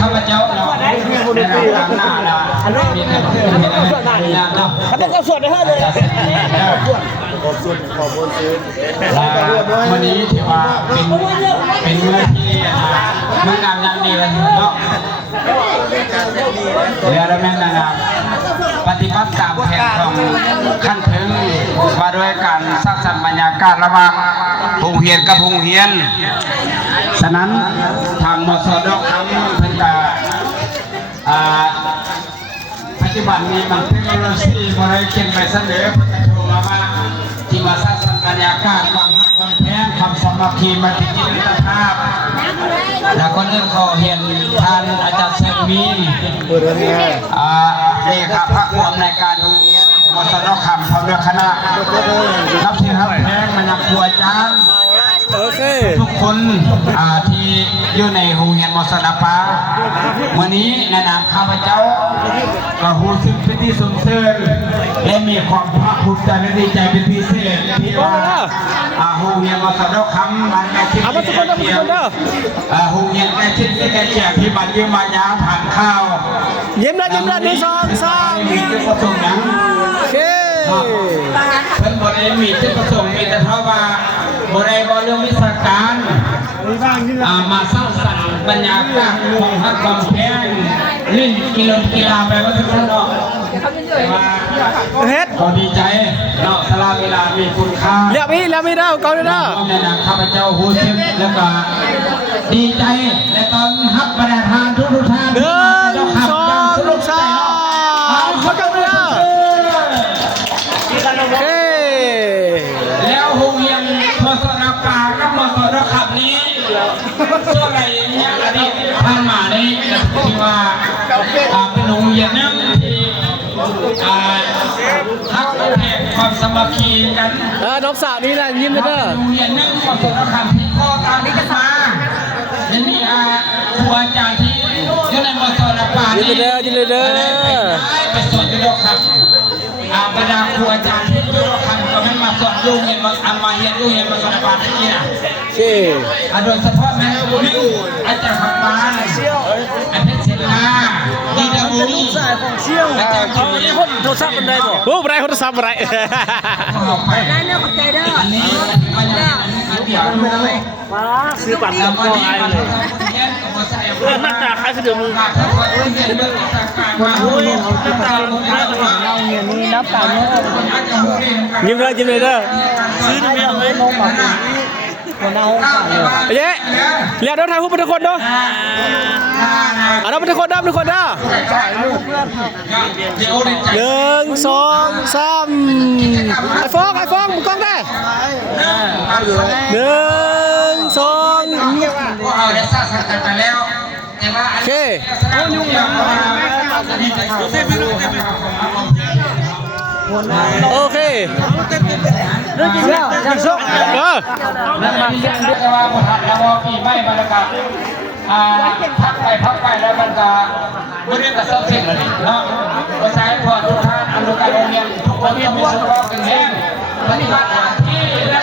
ข้าพเจ้าเราในรายการหน้าเรามีแต่เพื่อนมีงานเราต้องส่วนได้เท่าเลยขอบคุณขอบคุณซื้อวันนี้ถือว่าเป็นเมื่อที่เมื่องามยังดีเลยเนาะเรือแม่นาปฏิบัติตามแผนของขั้นถึงว่าด้วยการสร้างสรรค์บรรยากาศระหว่างโรงเรียนกับโรงเรียนฉะนั้นทางมสดคำเพิ่นก็ปัจจุบันนี้มันเทคโนโลยีบริเขียนไปเสนอเพื่อโทรมาว่าที่มาสร้างสรรค์บรรยากาศความแพ้ความสามัคคีมาติดจิตภาพแล้วก็เรื่องขอเห็นท่านอาจารย์แซมมีเลขาพระผู้อำนวยการโรงเรียนมสดคำพร้อมด้วยคณะรับที่รับแพงมาจากครูอาจารย์ทุกคนที่อยู่ในโรงเรียนมสดปาวันนี้ในนามข้าพเจ้าก็รู้สึกเป็นที่สมเสริญและมีความภาคภูมิใจและดีใจเป็นพิเศษที่ว่าโรงเรียนมสดคำมันแก่ชิ้นแก่เทียมโรงเรียนแก่ชิ้นแก่เทียมที่มันยืมมายาผ่านข้าวยิ้มแล้ว1 2 มีจุดประสงค์นั้นเพิ่นบริมีจุดประสงค์มีแต่เพราะว่าบริบทเรื่องวิชาการมาสร้างสรรค์บรรยากาศของฮักกำแพงลื่นกีฬาไปว่าทุกท่านเนาะเฮ็ดก็ดีใจเนาะสลาเวลามีคุณค่าแล้วมีเด้อก่อนเด้อในนามข้าพเจ้าฮู้สึกแล้วก็ดีใจและตอนฮักบรรดาทานทุกท่าน1 2 3มากันเด้อแล้วโรงเรียนมสดปากับมสดขับนี้ช่วงอะไรเนี่ยอดีตผ่านมานี้ที่ว่าเป็นโรงเรียนนึงที่ทักแข่งความสามัคคีกันน้องสาวนี่แหละยิ้มเด้อโรงเรียนนึงมสดขับที่ข้อตามนี้กันมาจะมีครูอาจารย์ที่อยู่ในมสดปานี้ยิ้มเด้อไปสอนด้วยครับบรรดาครูอาจารย์ที่ด้วยคำก็ไม่มาสอนลูกเรียนมาเรียนลูกเรียนมาสอนบาลนี่นะโดยเฉพาะแม่ลูกอาจารย์ขับบ้านอาจารย์เสนาดีดาบุญอาจารย์เขาเนี่ยคนโทรศัพท์มันได้บ่โอ้ไรโทรศัพท์อะไรได้เรื่องขอบใจเด้ออันนี้มันเดี๋ยวซื้อบัตรแล้วก็ไอ้เลยนักจากใครคือเดือดมือนี่นับตาเนื้อยิ้มเลยเด้อซื้อทำไมเอาไว้ลงมาคนเอาเย้เรียกเดินทางผู้เป็นคนเด้อเราเป็นคนเด้อ1 2 3ไอ้ฟองมึงกล้องได้1 2เอาได้สร้างสรรค์ไปแล้วแต่ว่าโอเคโอเครู้จริงแล้วจังสุกแล้วมันเรียกว่าประธานแล้วว่าปีไม่บรรยากาศพักไปแล้วมันจะไม่ได้กระเซาะเสียงเลยเนาะภาษาพอทุกท่านอนุการโรงเรียนทุกคนที่มีสุขภาพแข็งแรงปฏิบัติหน้าที่และ